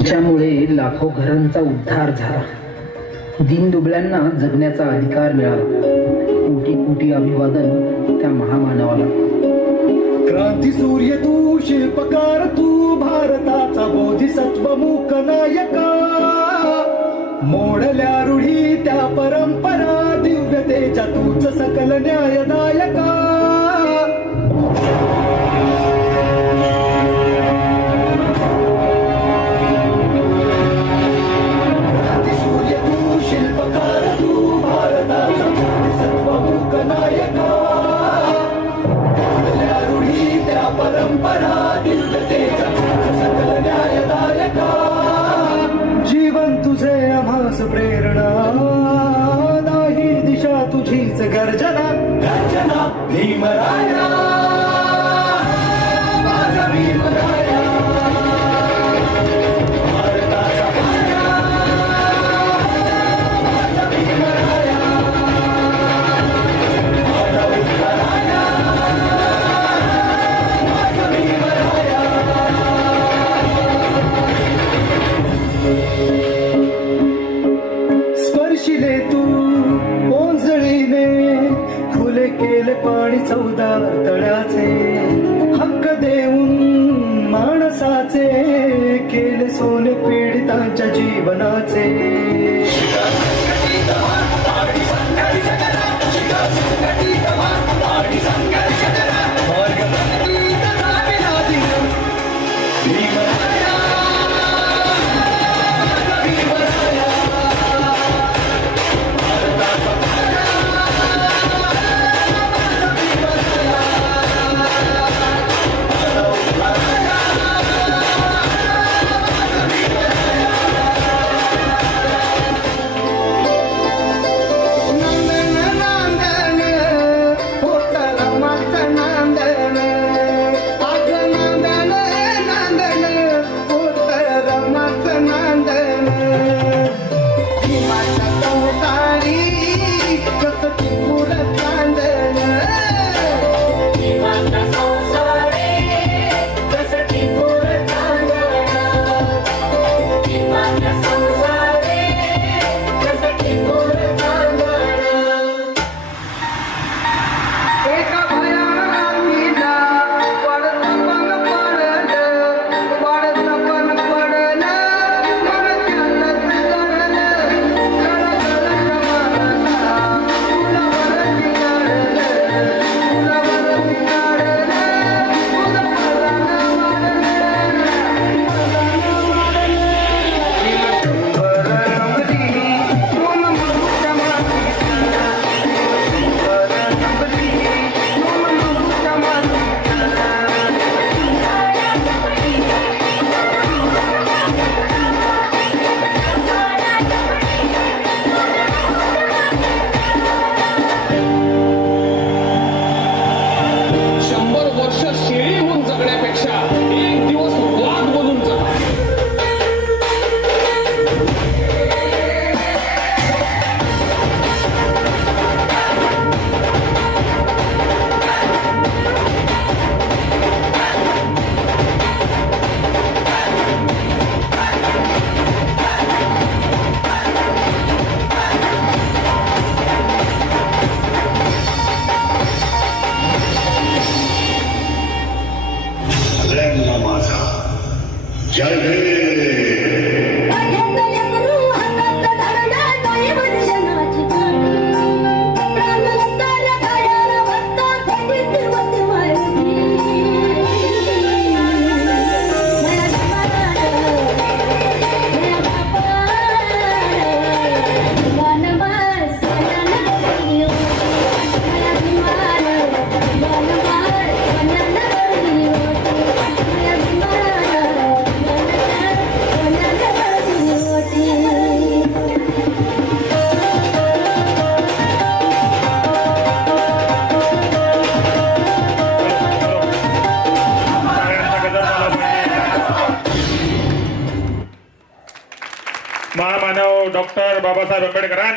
त्यामुळे लाखो घरांचा उद्धार झाला. दीनदुबळ्यांना जगण्याचा अधिकार मिळाला. कोटी कोटी अभिवादन त्या महामानवाला. क्रांती सूर्य तू, शिल्पकार तू, भारताचा बोधिसत्व मूक नायका. मोडल्या रूढी त्या परंपरा, दिव्यतेच्या तूच सकल न्यायदायका. क्रांती सूर्य तू, शिल्पकार तू, भारताचा बोधिसत्व मूक नायका. परंपरा दिव्यतेच्या सकल न्यायदायका. जीवन तुझे आम्हास प्रेरणा, नाही दिशा तुझीच गर्जना. गर्जना भीमराया, माझा भीमराया. भारताचा पाया, माझा भीमराया. माझा भीमराया. स्पर्शिले तू ओंजळीने, खुले केले पाणी 14 तळ्याचे. हक्क देऊन माणसाचे, केले सोने पीडितांच्या जीवनाचे. महामानव डॉक्टर बाबासाहेब आंबेडकरांचा